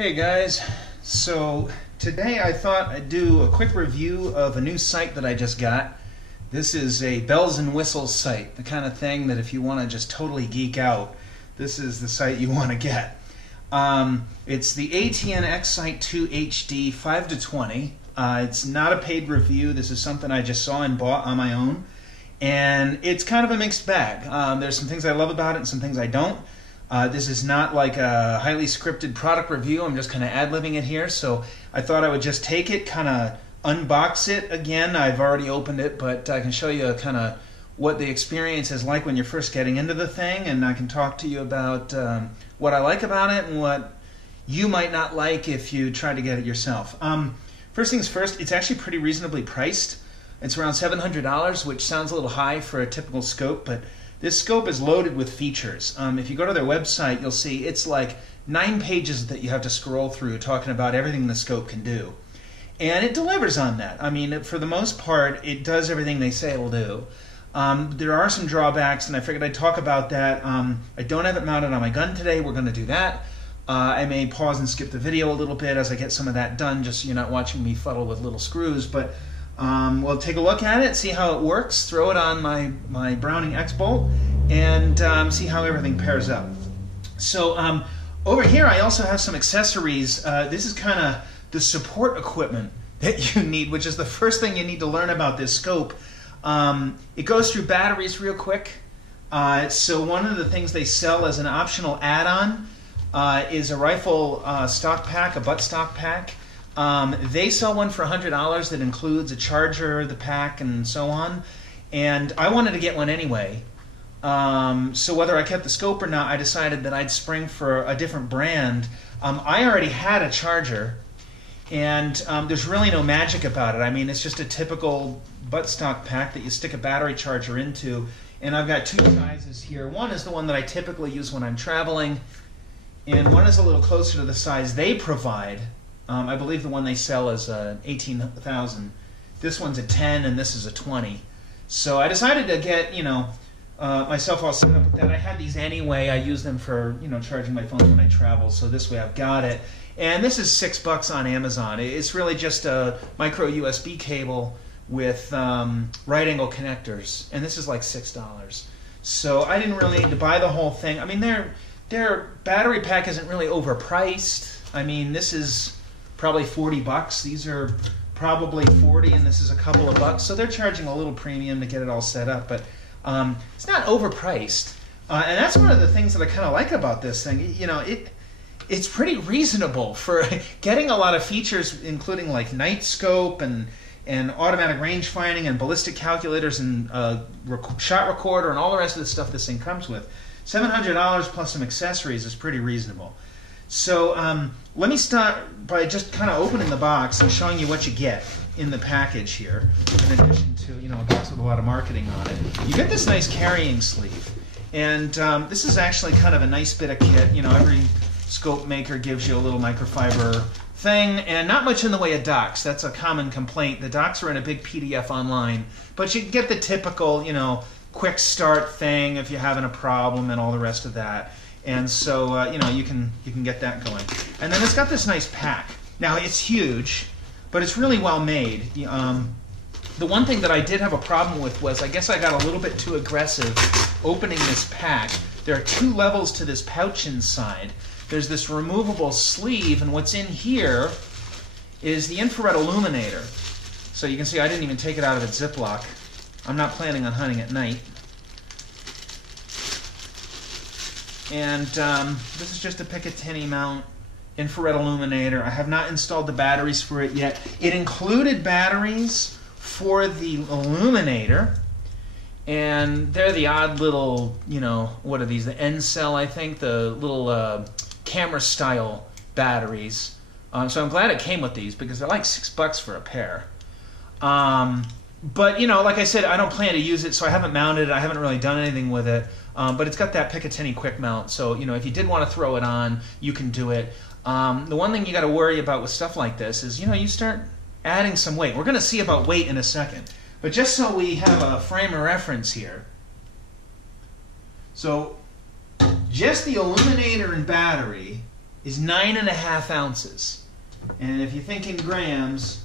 Hey guys, so today I thought I'd do a quick review of a new site that I just got. This is a bells and whistles site, the kind of thing that if you want to just totally geek out, this is the site you want to get. It's the ATN X-Site 2 HD 5-20. It's not a paid review. This is something I just saw and bought on my own. And it's kind of a mixed bag. There's some things I love about it and some things I don't. This is not like a highly scripted product review. I'm just kind of ad-libbing it here. So I thought I would just take it, kind of unbox it again. I've already opened it, but I can show you kind of what the experience is like when you're first getting into the thing, and I can talk to you about what I like about it and what you might not like if you try to get it yourself. First things first, it's actually pretty reasonably priced. It's around $700, which sounds a little high for a typical scope, but this scope is loaded with features. If you go to their website, you'll see it's like 9 pages that you have to scroll through talking about everything the scope can do. And it delivers on that. I mean, for the most part, it does everything they say it'll do. There are some drawbacks, and I figured I'd talk about that. I don't have it mounted on my gun today. We're going to do that. I may pause and skip the video a little bit as I get some of that done, just so you're not watching me fuddle with little screws. But we'll take a look at it, see how it works, throw it on my Browning X-Bolt, and see how everything pairs up. So over here I also have some accessories. This is kind of the support equipment that you need, which is the first thing you need to learn about this scope. It goes through batteries real quick. So one of the things they sell as an optional add-on is a rifle stock pack, a butt stock pack. They sell one for $100 that includes a charger, the pack, and so on. And I wanted to get one anyway. So whether I kept the scope or not, I decided that I'd spring for a different brand. I already had a charger, and there's really no magic about it. I mean, it's just a typical buttstock pack that you stick a battery charger into. And I've got 2 sizes here. One is the one that I typically use when I'm traveling, and one is a little closer to the size they provide. I believe the one they sell is 18,000. This one's a 10, and this is a 20. So I decided to get, myself all set up with that. I had these anyway. I use them for, charging my phone when I travel. So this way I've got it. And this is $6 on Amazon. It's really just a micro USB cable with right-angle connectors, and this is like $6. So I didn't really need to buy the whole thing. I mean, their battery pack isn't really overpriced. I mean, this is probably $40. These are probably 40, and this is a couple of bucks. So they're charging a little premium to get it all set up, but it's not overpriced. And that's one of the things that I kind of like about this thing. It's pretty reasonable for getting a lot of features, including like night scope and automatic range finding and ballistic calculators and shot recorder and all the rest of the stuff this thing comes with. $700 plus some accessories is pretty reasonable. So let me start by just kind of opening the box and showing you what you get in the package here, in addition to a box with a lot of marketing on it. You get this nice carrying sleeve, and this is actually kind of a nice bit of kit. Every scope maker gives you a little microfiber thing, and not much in the way of docs. That's a common complaint. The docs are in a big PDF online, but you get the typical, quick start thing if you're having a problem and all the rest of that. And so you can get that going. And then it's got this nice pack. Now it's huge, but it's really well made. The one thing that I did have a problem with was I guess I got a little bit too aggressive opening this pack. There are 2 levels to this pouch inside. There's this removable sleeve, and what's in here is the infrared illuminator. So you can see I didn't even take it out of its Ziploc. I'm not planning on hunting at night. And this is just a Picatinny mount infrared illuminator. I have not installed the batteries for it yet. It included batteries for the illuminator, and they're the odd little, what are these? The N-cell, I think, the little camera style batteries. So I'm glad it came with these because they're like $6 for a pair. But like I said, I don't plan to use it, so I haven't mounted it. I haven't really done anything with it. But it's got that Picatinny quick mount, so if you did want to throw it on, you can do it. The one thing you got to worry about with stuff like this is you start adding some weight. We're going to see about weight in a second, but just so we have a frame of reference here. So just the illuminator and battery is 9.5 ounces. And if you think in grams,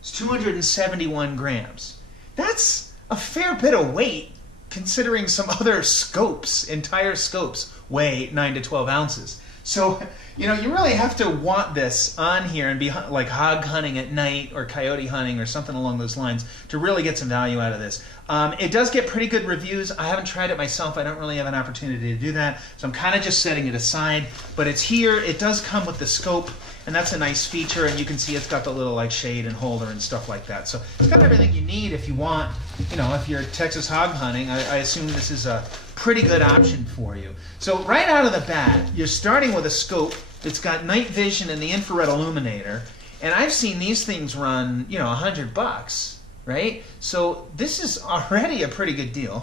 it's 271 grams. That's a fair bit of weight considering some other scopes, entire scopes, weigh 9 to 12 ounces. So, you really have to want this on here and be like hog hunting at night or coyote hunting or something along those lines to really get some value out of this. It does get pretty good reviews. I haven't tried it myself. I don't really have an opportunity to do that. So I'm kind of just setting it aside. But it's here. It does come with the scope, and that's a nice feature. And you can see it's got the little like shade and holder and stuff like that. So it's got everything you need if you want, if you're Texas hog hunting. I assume this is a pretty good option for you. So right out of the bat, you're starting with a scope that's got night vision and the infrared illuminator. And I've seen these things run, $100, right? So this is already a pretty good deal.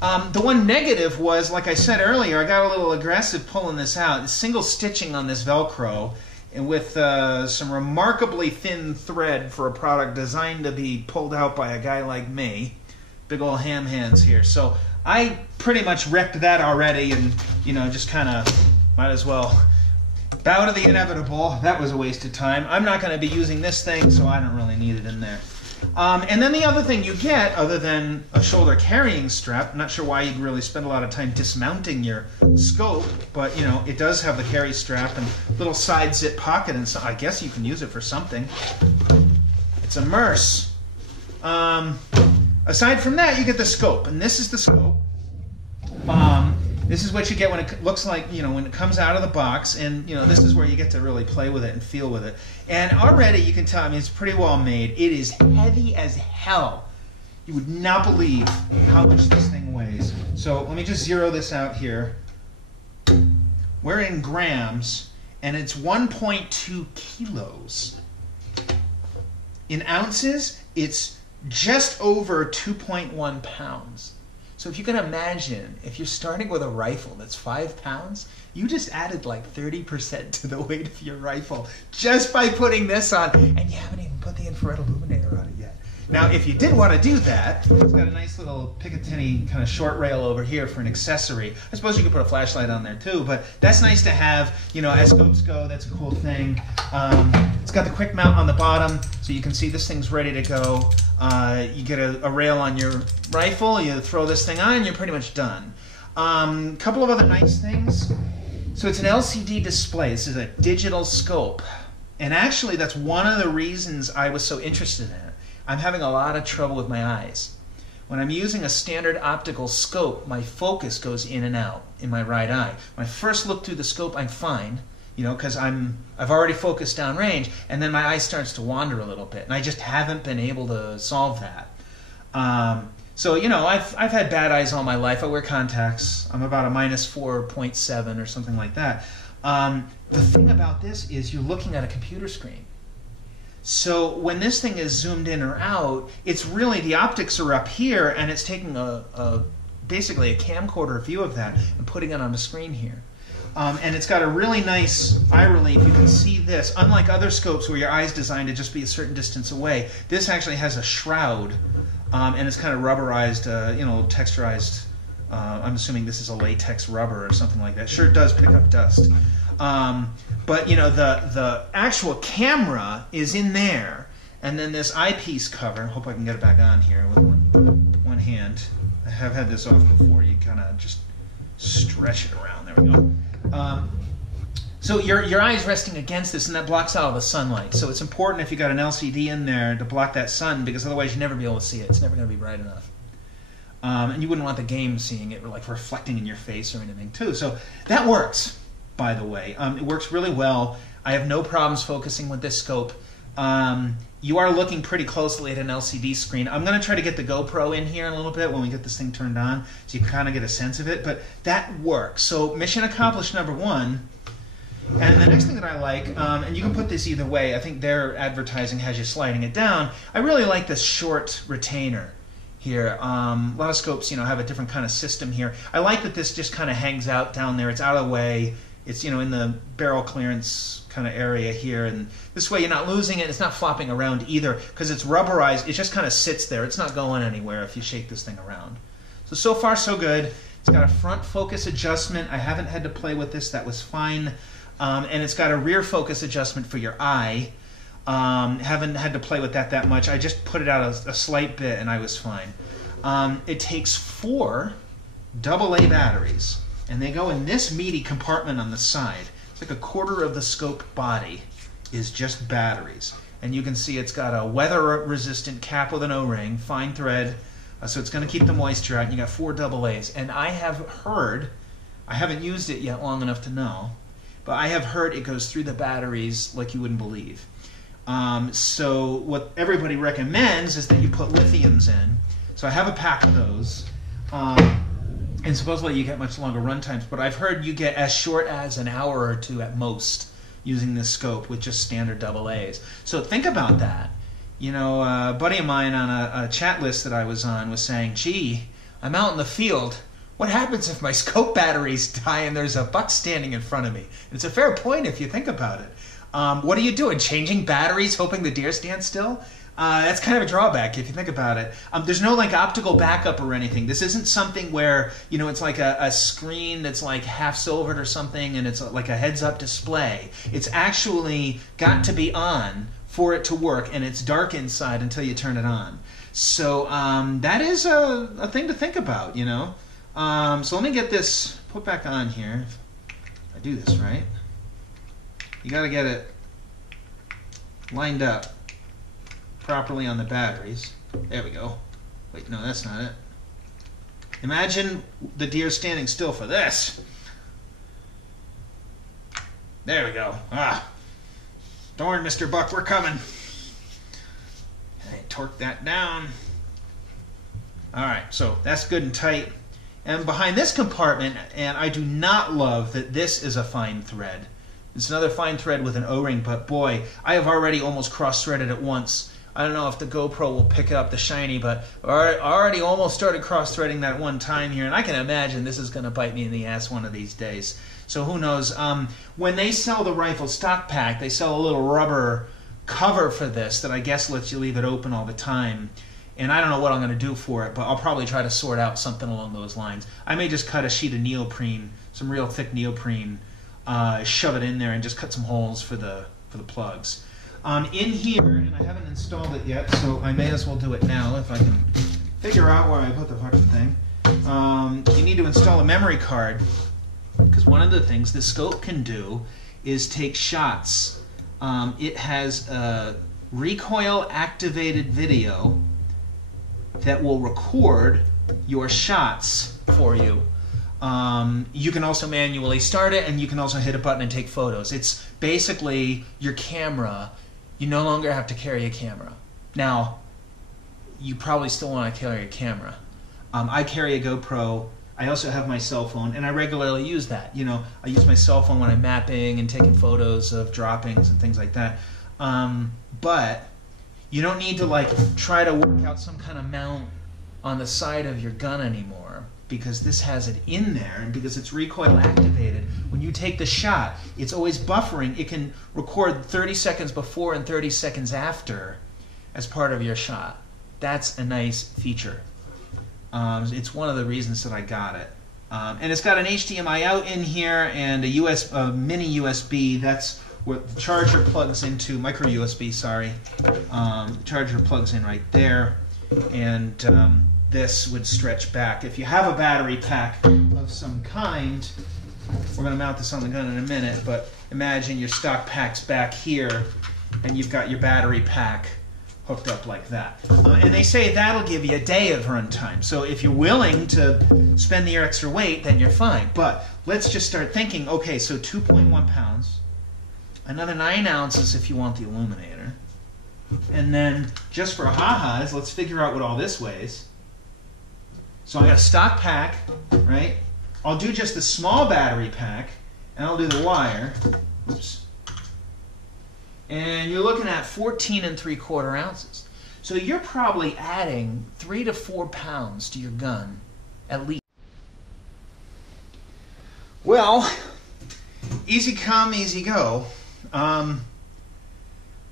The one negative was, like I said earlier, I got a little aggressive pulling this out. It's single stitching on this Velcro, and with some remarkably thin thread for a product designed to be pulled out by a guy like me. Big old ham hands here. So I pretty much wrecked that already, and just kind of might as well bow to the inevitable. That was a waste of time. I'm not going to be using this thing, so I don't really need it in there. And then the other thing you get, other than a shoulder carrying strap, I'm not sure why you'd really spend a lot of time dismounting your scope, but it does have the carry strap and little side zip pocket, and so I guess you can use it for something. It's a Merce. Aside from that, you get the scope, and this is the scope. This is what you get when it looks like, when it comes out of the box, and this is where you get to really play with it and feel with it. And already you can tell, it's pretty well made. It is heavy as hell. You would not believe how much this thing weighs. So let me just zero this out here. We're in grams, and it's 1.2 kilos. In ounces, it's just over 2.1 pounds. So if you can imagine, if you're starting with a rifle that's 5 pounds, you just added like 30% to the weight of your rifle just by putting this on, and you haven't even put the infrared illuminator on it yet. Now, if you did want to do that, it's got a nice little Picatinny kind of short rail over here for an accessory. I suppose you could put a flashlight on there too, but that's nice to have. As scopes go, that's a cool thing. It's got the quick mount on the bottom, so you can see this thing's ready to go. You get a rail on your rifle, you throw this thing on, and you're pretty much done. Couple of other nice things. So it's an LCD display. This is a digital scope. And actually, that's one of the reasons I was so interested in it. I'm having a lot of trouble with my eyes. When I'm using a standard optical scope, my focus goes in and out in my right eye. When I first look through the scope, I'm fine, because I've already focused down range, and then my eye starts to wander a little bit, and I just haven't been able to solve that. So I've had bad eyes all my life. I wear contacts. I'm about a -4.7 or something like that. The thing about this is you're looking at a computer screen. So when this thing is zoomed in or out, it's really, the optics are up here, and it's taking basically a camcorder view of that and putting it on the screen here. And it's got a really nice eye relief. You can see this. Unlike other scopes where your eye's designed to just be a certain distance away, this actually has a shroud, and it's kind of rubberized, texturized. I'm assuming this is a latex rubber or something like that. Sure does pick up dust. But the actual camera is in there, and then this eyepiece cover. Hope I can get it back on here with one hand. I have had this off before. You kind of just stretch it around. There we go. So your eye's resting against this, and that blocks out all the sunlight. So it's important if you got an LCD in there to block that sun, because otherwise you'll never be able to see it. It's never going to be bright enough. And you wouldn't want the game seeing it, or like reflecting in your face or anything too. So that works, by the way. It works really well. I have no problems focusing with this scope. You are looking pretty closely at an LCD screen. I'm going to try to get the GoPro in here in a little bit when we get this thing turned on, so you kind of get a sense of it. But that works. So mission accomplished number one. And the next thing that I like, and you can put this either way. I think their advertising has you sliding it down. I really like this short retainer here. A lot of scopes, have a different kind of system here. I like that this just kind of hangs out down there. It's out of the way. It's, in the barrel clearance kind of area here, and this way you're not losing it. It's not flopping around either, because it's rubberized. It just kind of sits there. It's not going anywhere if you shake this thing around. So far so good. It's got a front focus adjustment. I haven't had to play with this. That was fine. And it's got a rear focus adjustment for your eye. Haven't had to play with that much. I just put it out a slight bit and I was fine. It takes 4 AA batteries, and they go in this meaty compartment on the side. It's like a quarter of the scope body is just batteries. And you can see it's got a weather-resistant cap with an O-ring, fine thread, so it's going to keep the moisture out. And you got 4 AA's. And I have heard, I haven't used it yet long enough to know, but I have heard it goes through the batteries like you wouldn't believe. So what everybody recommends is that you put lithiums in. So I have a pack of those. And supposedly you get much longer run times, but I've heard you get as short as an hour or 2 at most using this scope with just standard AA's. So think about that. You know, a buddy of mine on a chat list that I was on was saying, gee, I'm out in the field. What happens if my scope batteries die and there's a buck standing in front of me? It's a fair point if you think about it. What are you doing? Changing batteries, hoping the deer stands still? That's kind of a drawback if you think about it. There's no like optical backup or anything. This isn't something where, you know, it's like a screen that's like half silvered or something and it's like a heads-up display. It's actually got to be on for it to work, and it's dark inside until you turn it on. So that is a thing to think about, you know. So let me get this put back on here. If I do this right. You got to get it lined up properly on the batteries. There we go. Wait, no, that's not it. Imagine the deer standing still for this. There we go. Ah, darn, Mr. Buck, we're coming. I torque that down. All right, so that's good and tight. And behind this compartment, and I do not love that this is a fine thread. It's another fine thread with an O-ring, but boy, I have already almost cross-threaded it once. I don't know if the GoPro will pick up the shiny, but I already almost started cross-threading that one time here, and I can imagine this is going to bite me in the ass one of these days. So who knows? When they sell the rifle stock pack, they sell a little rubber cover for this that I guess lets you leave it open all the time. And I don't know what I'm going to do for it, but I'll probably try to sort out something along those lines. I may just cut a sheet of neoprene, some real thick neoprene, shove it in there and just cut some holes for the plugs. In here, and I haven't installed it yet, so I may as well do it now if I can figure out where I put the fucking thing. You need to install a memory card, because one of the things the scope can do is take shots. It has a recoil-activated video that will record your shots for you. You can also manually start it, and you can also hit a button and take photos. It's basically your camera. You no longer have to carry a camera. Now, you probably still want to carry a camera. I carry a GoPro. I also have my cell phone, and I regularly use that. You know, I use my cell phone when I'm mapping and taking photos of droppings and things like that. But you don't need to like try to work out some kind of mount on the side of your gun anymore, because this has it in there, and because it's recoil activated, when you take the shot, it's always buffering. It can record 30 seconds before and 30 seconds after as part of your shot. That's a nice feature. It's one of the reasons that I got it. And it's got an HDMI out in here and a mini USB. That's what the charger plugs into, micro USB, sorry. The charger plugs in right there. And this would stretch back. If you have a battery pack of some kind, we're going to mount this on the gun in a minute, but imagine your stock pack's back here and you've got your battery pack hooked up like that. And they say that'll give you a day of runtime. So if you're willing to spend the extra weight, then you're fine. But let's just start thinking, okay, so 2.1 pounds, another 9 ounces if you want the illuminator, and then just for ha-has, let's figure out what all this weighs. So I got a stock pack, right? I'll do just the small battery pack, and I'll do the wire. Oops. And you're looking at 14 3/4 ounces. So you're probably adding 3 to 4 pounds to your gun, at least. Well, easy come, easy go.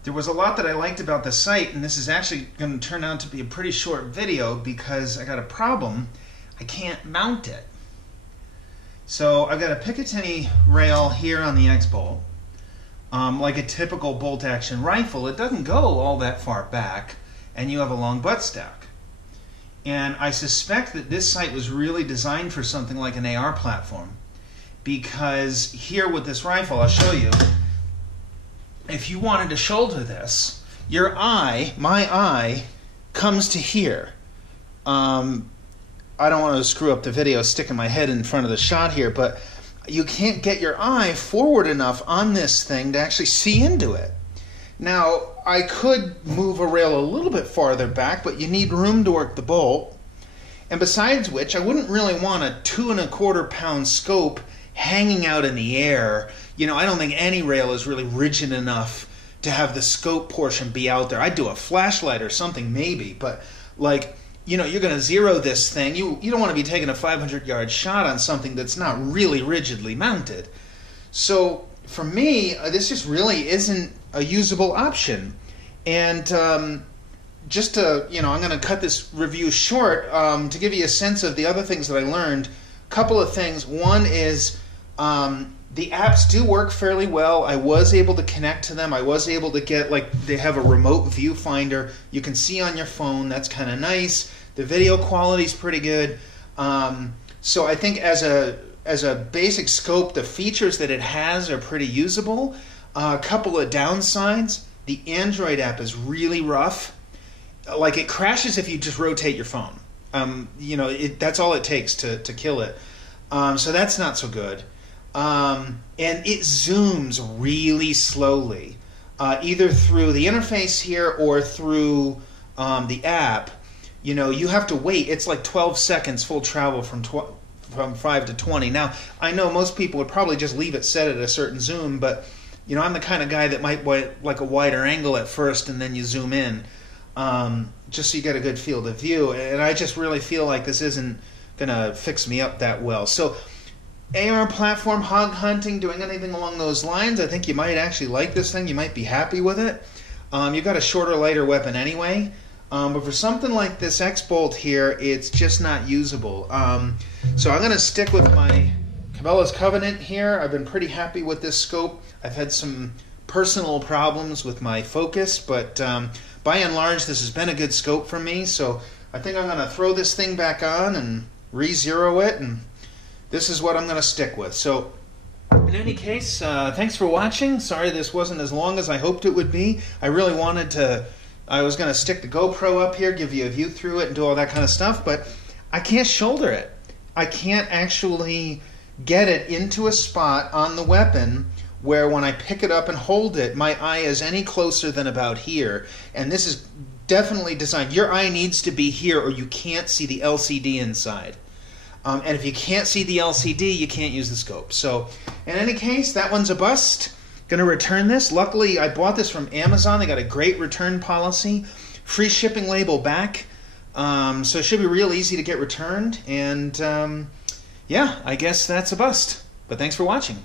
There was a lot that I liked about the site, and this is actually going to turn out to be a pretty short video because I got a problem. I can't mount it. So I've got a Picatinny rail here on the X-Bolt. Like a typical bolt-action rifle, it doesn't go all that far back, and you have a long buttstock. And I suspect that this sight was really designed for something like an AR platform, because here with this rifle, I'll show you, if you wanted to shoulder this, your eye, my eye, comes to here. I don't want to screw up the video sticking my head in front of the shot here, but you can't get your eye forward enough on this thing to actually see into it. Now, I could move a rail a little bit farther back, but you need room to work the bolt. And besides which, I wouldn't really want a 2¼ pound scope hanging out in the air. You know, I don't think any rail is really rigid enough to have the scope portion be out there. I'd do a flashlight or something maybe, but like, you know, you're going to zero this thing. You don't want to be taking a 500-yard shot on something that's not really rigidly mounted. So for me, this just really isn't a usable option. And just to, you know, I'm going to cut this review short to give you a sense of the other things that I learned. A couple of things. One is the apps do work fairly well. I was able to connect to them. I was able to get, like, they have a remote viewfinder. You can see on your phone. That's kind of nice. The video quality is pretty good. So I think as a basic scope, the features that it has are pretty usable. A couple of downsides. The Android app is really rough. Like, it crashes if you just rotate your phone. You know, that's all it takes to kill it. So that's not so good. And it zooms really slowly, either through the interface here or through the app. You know, you have to wait. It's like 12 seconds full travel from 5 to 20. Now, I know most people would probably just leave it set at a certain zoom, but, you know, I'm the kind of guy that might want like a wider angle at first and then you zoom in, just so you get a good field of view. And I just really feel like this isn't going to fix me up that well. So AR platform, hog hunting, doing anything along those lines, I think you might actually like this thing. You might be happy with it. You've got a shorter, lighter weapon anyway. But for something like this X-Bolt here, it's just not usable. So I'm going to stick with my Cabela's Covenant here. I've been pretty happy with this scope. I've had some personal problems with my focus, but by and large, this has been a good scope for me. So I think I'm going to throw this thing back on and re-zero it, and this is what I'm going to stick with. So in any case, thanks for watching. Sorry this wasn't as long as I hoped it would be. I really wanted to, I was going to stick the GoPro up here, give you a view through it and do all that kind of stuff, but I can't shoulder it. I can't actually get it into a spot on the weapon where when I pick it up and hold it, my eye is any closer than about here. And this is definitely designed. Your eye needs to be here or you can't see the LCD inside. And if you can't see the LCD, you can't use the scope. So in any case, that one's a bust. Going to return this. Luckily, I bought this from Amazon. They got a great return policy. Free shipping label back. So it should be real easy to get returned. And yeah, I guess that's a bust. But thanks for watching.